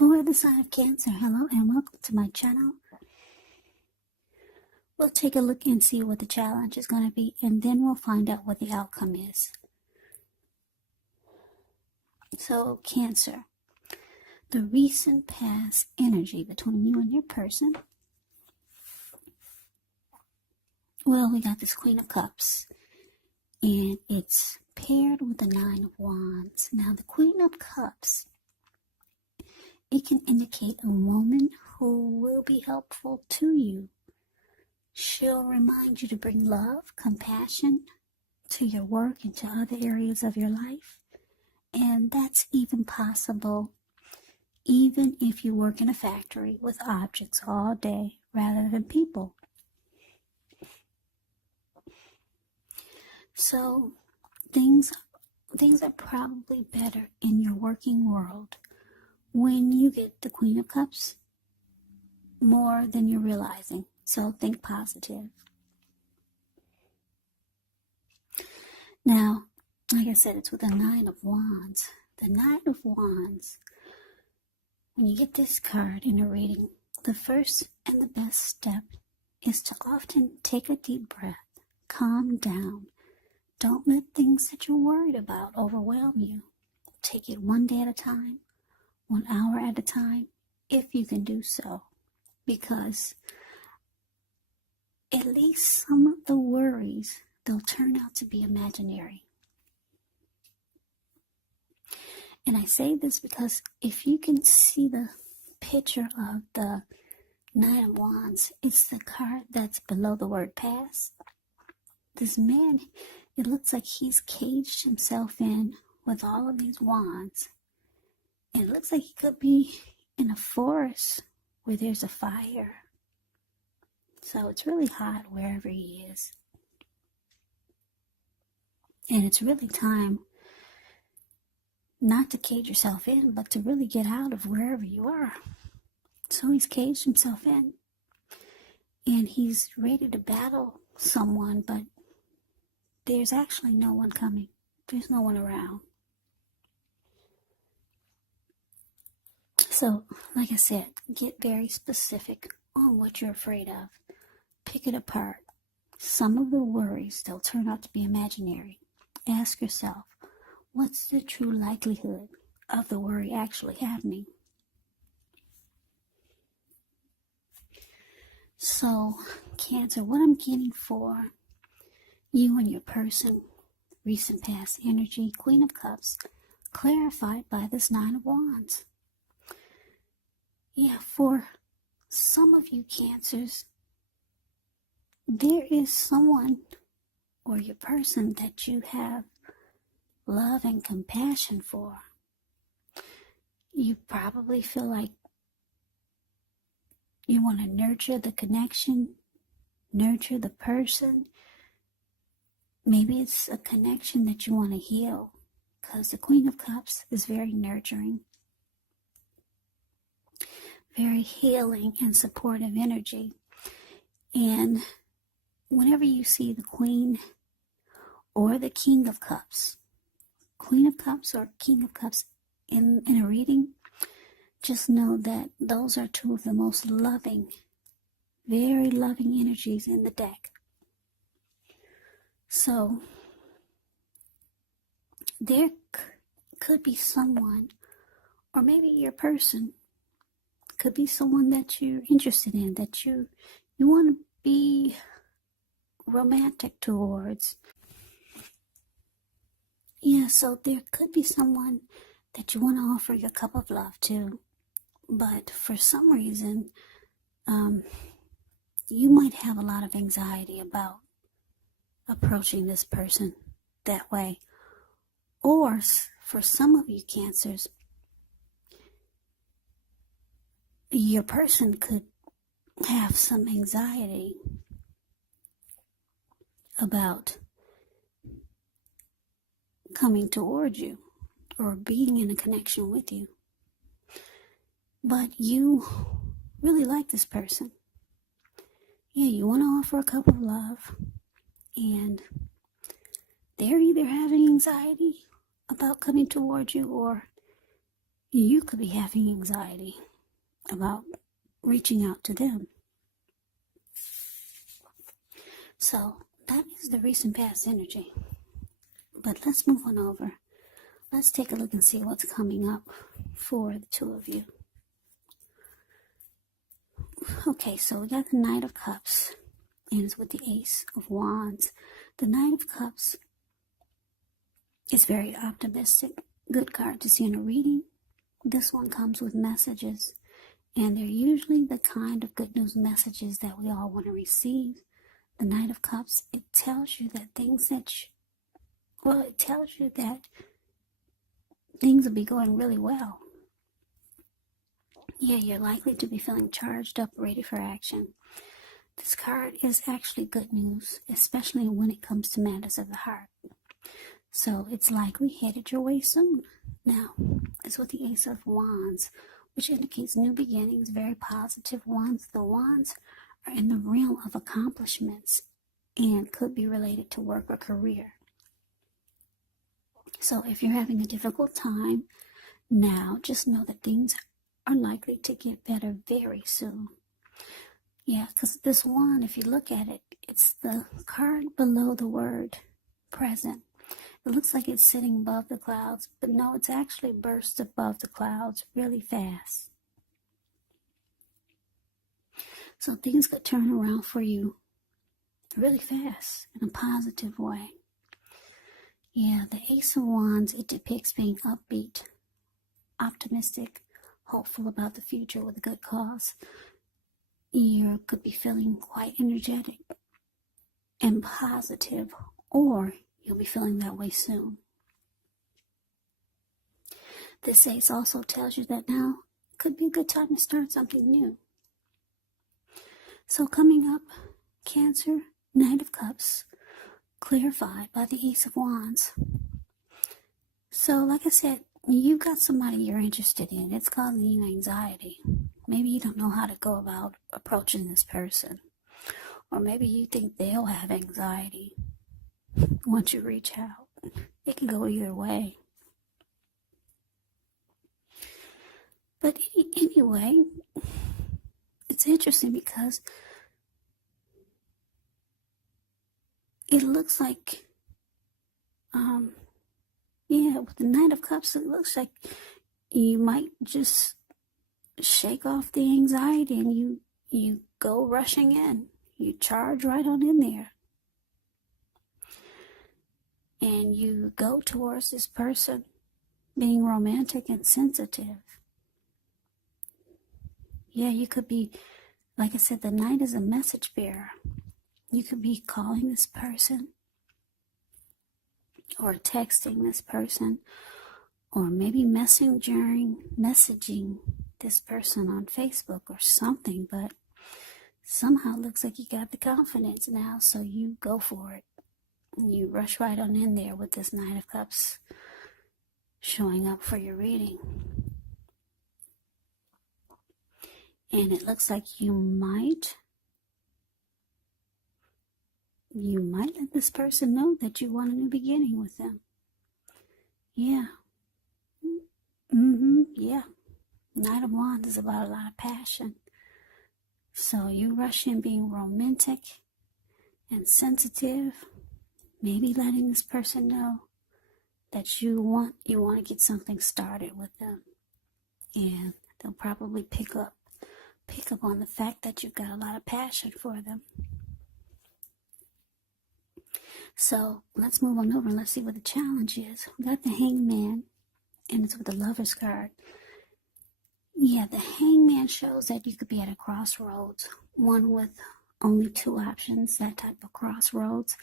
For the sign of Cancer, hello and welcome to my channel. We'll take a look and see what the challenge is going to be, and then we'll find out what the outcome is. So, Cancer, the recent past energy between you and your person. Well, we got this Queen of Cups, and it's paired with the Nine of Wands. Now, the Queen of Cups, it can indicate a woman who will be helpful to you. She'll remind you to bring love, compassion to your work and to other areas of your life. And that's even possible even if you work in a factory with objects all day rather than people. So things are probably better in your working world when you get the Queen of Cups more than you're realizing. So think positive. Now, like I said, it's with the Nine of Wands. The Nine of Wands, when you get this card in a reading, the first and the best step is to often take a deep breath, calm down. Don't let things that you're worried about overwhelm you. Take it one day at a time, 1 hour at a time, if you can do so. Because at least some of the worries, they'll turn out to be imaginary. And I say this because if you can see the picture of the Nine of Wands, it's the card that's below the word past. This man, it looks like he's caged himself in with all of these wands. And it looks like he could be in a forest where there's a fire. So it's really hot wherever he is. And it's really time not to cage yourself in, but to really get out of wherever you are. So he's caged himself in. And he's ready to battle someone, but there's actually no one coming. There's no one around. So, like I said, get very specific on what you're afraid of. Pick it apart. Some of the worries, they'll turn out to be imaginary. Ask yourself, what's the true likelihood of the worry actually happening? So, Cancer, what I'm getting for you and your person, recent past energy, Queen of Cups, clarified by this Nine of Wands. Yeah, for some of you Cancers, there is someone or your person that you have love and compassion for. You probably feel like you want to nurture the connection, nurture the person. Maybe it's a connection that you want to heal, because the Queen of Cups is very nurturing, very healing and supportive energy. And whenever you see the Queen or the King of Cups, Queen of Cups or King of Cups in a reading, just know that those are two of the most loving, very loving energies in the deck. So there could be someone, or maybe your person, could be someone that you're interested in, that you want to be romantic towards. Yeah, so there could be someone that you want to offer your cup of love to, but for some reason, you might have a lot of anxiety about approaching this person that way. Or for some of you Cancers, your person could have some anxiety about coming toward you or being in a connection with you. But you really like this person. Yeah, you want to offer a cup of love, and they're either having anxiety about coming toward you, or you could be having anxiety about reaching out to them. So that is the recent past energy. But let's move on over. Let's take a look and see what's coming up for the two of you. Okay, so we got the Knight of Cups, and it's with the Ace of Wands. The Knight of Cups is very optimistic. Good card to see in a reading. This one comes with messages, and they're usually the kind of good news messages that we all want to receive. The Knight of Cups, it tells you that things will be going really well. Yeah, you're likely to be feeling charged up, ready for action. This card is actually good news, especially when it comes to matters of the heart. So it's likely headed your way soon. Now, it's with the Ace of Wands, which indicates new beginnings, very positive ones. The wands are in the realm of accomplishments and could be related to work or career. So if you're having a difficult time now, just know that things are likely to get better very soon. Yeah, because this wand, if you look at it, it's the card below the word present. It looks like it's sitting above the clouds, but no, it's actually burst above the clouds really fast. So things could turn around for you really fast in a positive way. Yeah, the Ace of Wands, it depicts being upbeat, optimistic, hopeful about the future with a good cause. You could be feeling quite energetic and positive, or you'll be feeling that way soon. This ace also tells you that now could be a good time to start something new. So coming up, Cancer, Knight of Cups, clarified by the Ace of Wands. So like I said, you've got somebody you're interested in. It's causing you anxiety. Maybe you don't know how to go about approaching this person. Or maybe you think they'll have anxiety once you reach out. It can go either way. But anyway, it's interesting because it looks like, with the Knight of Cups, it looks like you might just shake off the anxiety and you go rushing in. You charge right on in there. And you go towards this person being romantic and sensitive. Yeah, you could be, like I said, the Knight is a message bearer. You could be calling this person or texting this person or maybe messaging this person on Facebook or something, but somehow it looks like you got the confidence now, so you go for it. You rush right on in there with this Knight of Cups showing up for your reading. And it looks like you might let this person know that you want a new beginning with them. Yeah. Yeah. Knight of Wands is about a lot of passion. So you rush in being romantic and sensitive, maybe letting this person know that you want to get something started with them. And they'll probably pick up on the fact that you've got a lot of passion for them. So let's move on over and let's see what the challenge is. We got the Hangman, and it's with the Lover's card. Yeah, the Hangman shows that you could be at a crossroads, one with only two options, that type of crossroads,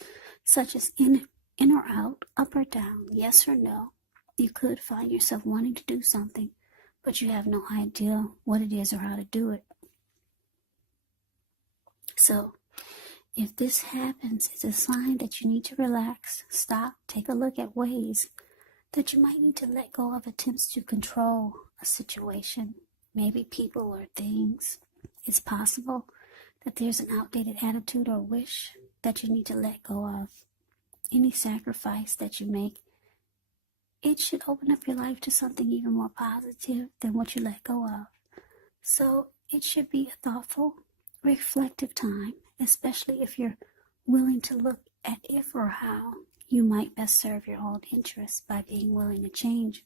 such as in or out, up or down, yes or no. You could find yourself wanting to do something, but you have no idea what it is or how to do it. So, if this happens, it's a sign that you need to relax, stop, take a look at ways that you might need to let go of attempts to control a situation, maybe people or things. It's possible that there's an outdated attitude or wish that you need to let go of. Any sacrifice that you make it should open up your life to something even more positive than what you let go of. So it should be a thoughtful, reflective time, especially if you're willing to look at if or how you might best serve your own interests by being willing to change.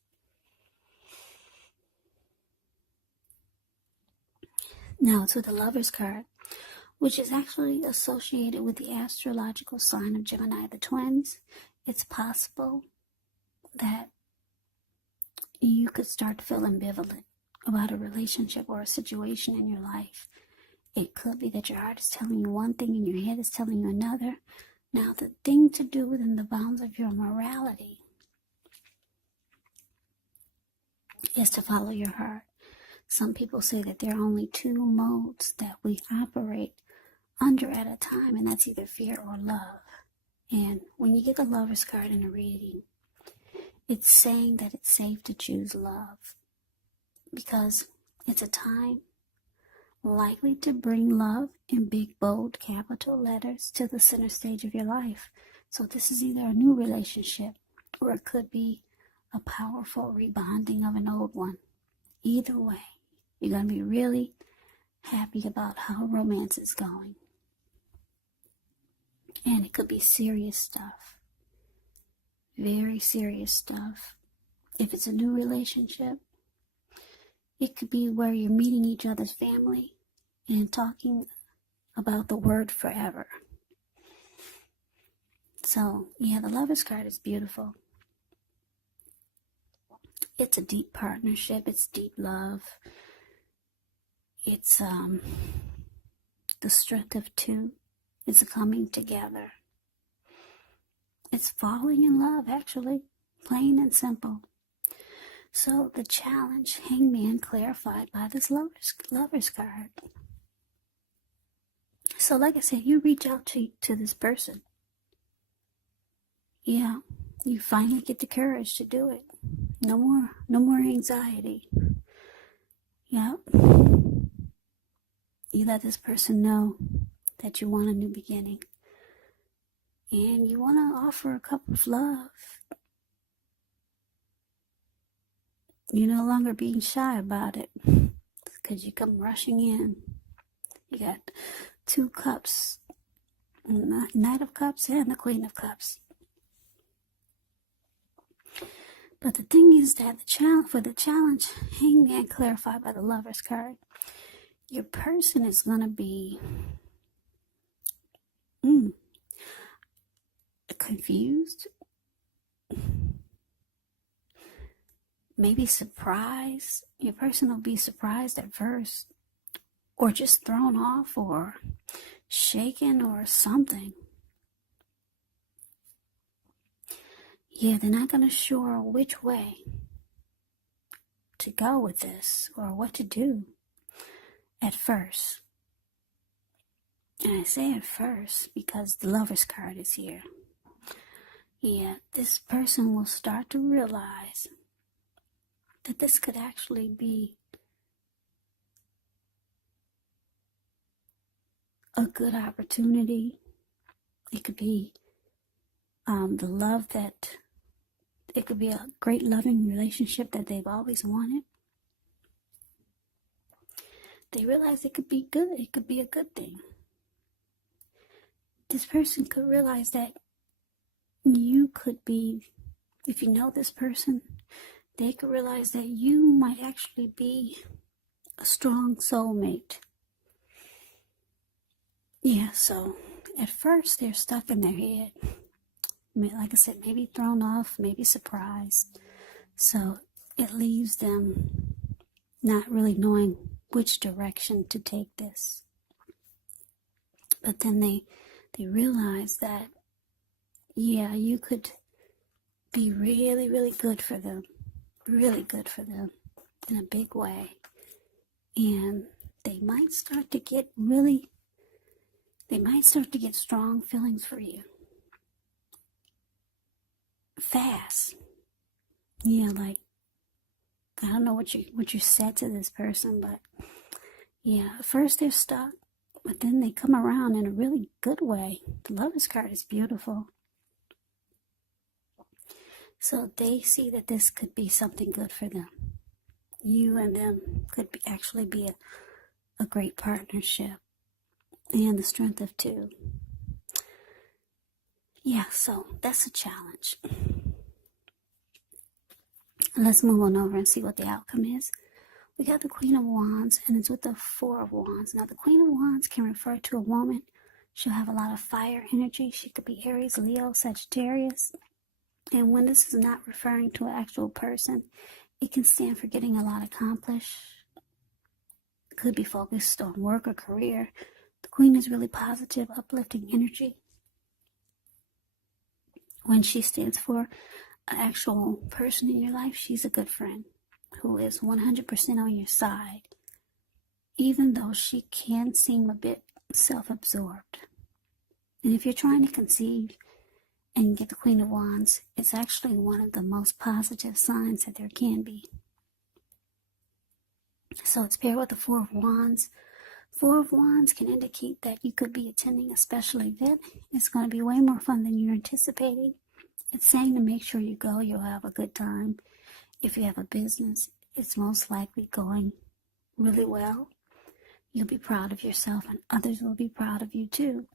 Now to the Lover's card, which is actually associated with the astrological sign of Gemini, the twins. It's possible that you could start to feel ambivalent about a relationship or a situation in your life. It could be that your heart is telling you one thing and your head is telling you another. Now, the thing to do within the bounds of your morality is to follow your heart. Some people say that there are only two modes that we operate under at a time, and that's either fear or love. And when you get the Lover's card in a reading, it's saying that it's safe to choose love because it's a time likely to bring love in big, bold, capital letters to the center stage of your life. So this is either a new relationship or it could be a powerful rebonding of an old one. Either way, you're going to be really happy about how romance is going. And it could be serious stuff. Very serious stuff. If it's a new relationship, it could be where you're meeting each other's family and talking about the word forever. So, yeah, the Lover's card is beautiful. It's a deep partnership. It's deep love. It's the strength of two. It's a coming together. It's falling in love, actually. Plain and simple. So the challenge, Hangman, clarified by this Lover's card. So like I said, you reach out to this person. Yeah, you finally get the courage to do it. No more anxiety. Yeah. You let this person know that you want a new beginning. And you want to offer a cup of love. You're no longer being shy about it because you come rushing in. You got two cups, Knight of Cups and the Queen of Cups. But the thing is that for the challenge, Hangman clarified by the Lover's card, your person is going to be confused, maybe surprised. Your person will be surprised at first, or just thrown off, or shaken, or something. Yeah, they're not going to sure which way to go with this, or what to do at first. And I say at first because the Lover's card is here. Yeah, this person will start to realize that this could actually be a good opportunity. It could be the love that, it could be a great loving relationship that they've always wanted. They realize it could be good. It could be a good thing. This person could realize that you could be, if you know this person, they could realize that you might actually be a strong soulmate. Yeah, so at first they're stuck in their head. Like I said, maybe thrown off, maybe surprised. So it leaves them not really knowing which direction to take this. But then they realize that, yeah, you could be really, really good for them. Really good for them in a big way. And they might start to get strong feelings for you. Fast. Yeah, like, I don't know what you said to this person, but yeah, at first they're stuck, but then they come around in a really good way. The Lover's card is beautiful. So they see that this could be something good for them. You and them could actually be a great partnership. And the strength of two. Yeah, so that's a challenge. Let's move on over and see what the outcome is. We got the Queen of Wands, and it's with the Four of Wands. Now, the Queen of Wands can refer to a woman. She'll have a lot of fire energy. She could be Aries, Leo, Sagittarius. And when this is not referring to an actual person, it can stand for getting a lot accomplished. It could be focused on work or career. The Queen is really positive, uplifting energy. When she stands for an actual person in your life, she's a good friend who is 100% on your side, even though she can seem a bit self-absorbed. And if you're trying to conceive and get the Queen of Wands, it's actually one of the most positive signs that there can be. So it's paired with the Four of Wands. Four of Wands can indicate that you could be attending a special event. It's going to be way more fun than you're anticipating. It's saying to make sure you go, you'll have a good time. If you have a business, it's most likely going really well. You'll be proud of yourself and others will be proud of you too.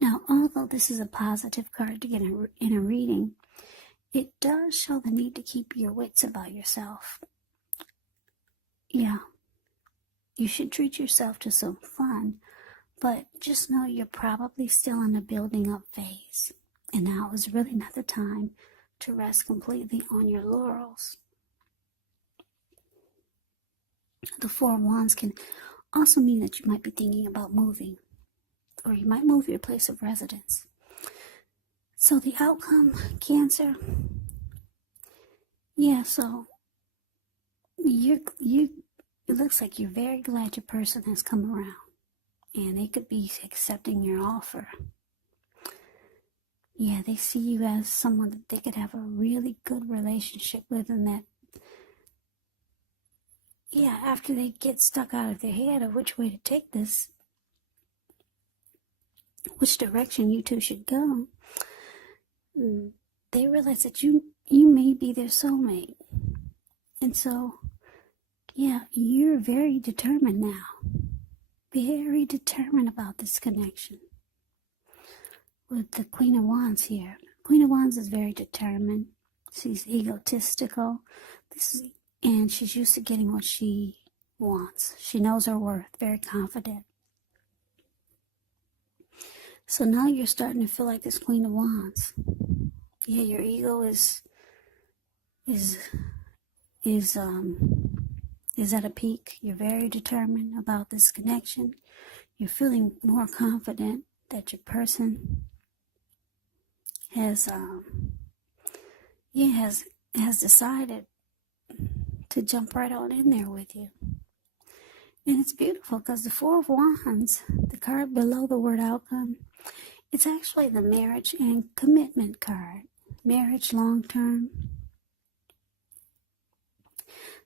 Now, although this is a positive card to get in a reading, it does show the need to keep your wits about yourself. Yeah, you should treat yourself to some fun, but just know you're probably still in a building up phase. And now is really not the time to rest completely on your laurels. The Four of Wands can also mean that you might be thinking about moving, or you might move your place of residence. So the outcome, Cancer, yeah, so it looks like you're very glad your person has come around, and they could be accepting your offer. Yeah, they see you as someone that they could have a really good relationship with, and that, yeah, after they get stuck out of their head of which way to take this, which direction you two should go, they realize that you may be their soulmate. And so, yeah, you're very determined now. Very determined about this connection. With the Queen of Wands here. Queen of Wands is very determined. She's egotistical. And she's used to getting what she wants. She knows her worth. Very confident. So now you're starting to feel like this Queen of Wands. Yeah, your ego is at a peak. You're very determined about this connection. You're feeling more confident that your person has decided to jump right on in there with you. And it's beautiful because the Four of Wands, the card below the word outcome, it's actually the marriage and commitment card. Marriage, long term.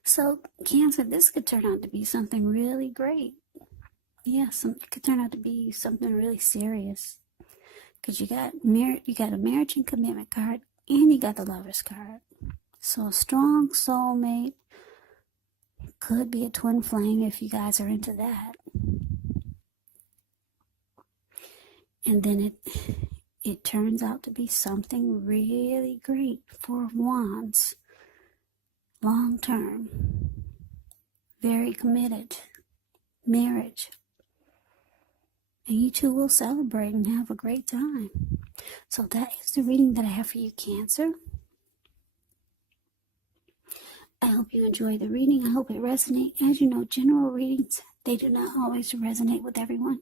So, Cancer, this could turn out to be something really great. Yeah, it could turn out to be something really serious. Because you got a marriage and commitment card, and you got the Lover's card. So a strong soulmate, could be a twin flame if you guys are into that. And then it turns out to be something really great. Four of Wands, long term, very committed, marriage. And you two will celebrate and have a great time. So that is the reading that I have for you, Cancer. I hope you enjoy the reading. I hope it resonates. As you know, general readings, they do not always resonate with everyone.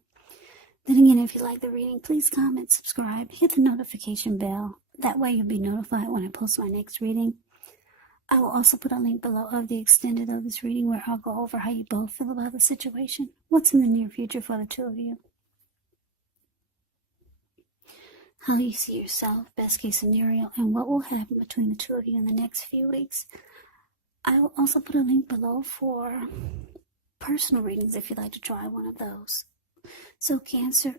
Then again, if you like the reading, please comment, subscribe, hit the notification bell. That way you'll be notified when I post my next reading. I will also put a link below of the extended of this reading where I'll go over how you both feel about the situation. What's in the near future for the two of you. How you see yourself, best case scenario, and what will happen between the two of you in the next few weeks. I will also put a link below for personal readings if you'd like to try one of those. So Cancer,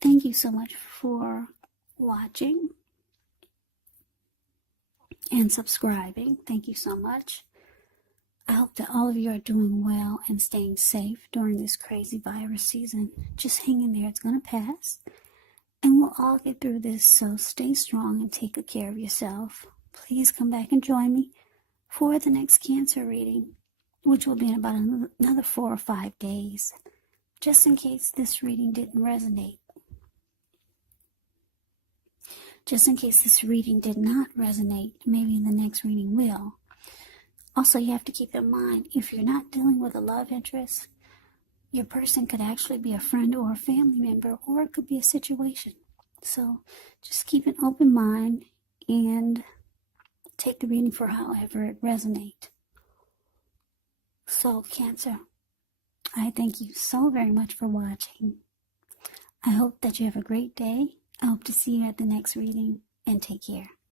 thank you so much for watching and subscribing. Thank you so much. I hope that all of you are doing well and staying safe during this crazy virus season. Just hang in there. It's going to pass. And we'll all get through this. So stay strong and take good care of yourself. Please come back and join me for the next Cancer reading, which will be in about another 4 or 5 days. Just in case this reading didn't resonate. Just in case this reading did not resonate, maybe the next reading will. Also, you have to keep in mind, if you're not dealing with a love interest, your person could actually be a friend or a family member, or it could be a situation. So just keep an open mind and take the reading for however it resonates. So, Cancer, I thank you so very much for watching. I hope that you have a great day. I hope to see you at the next reading, and take care.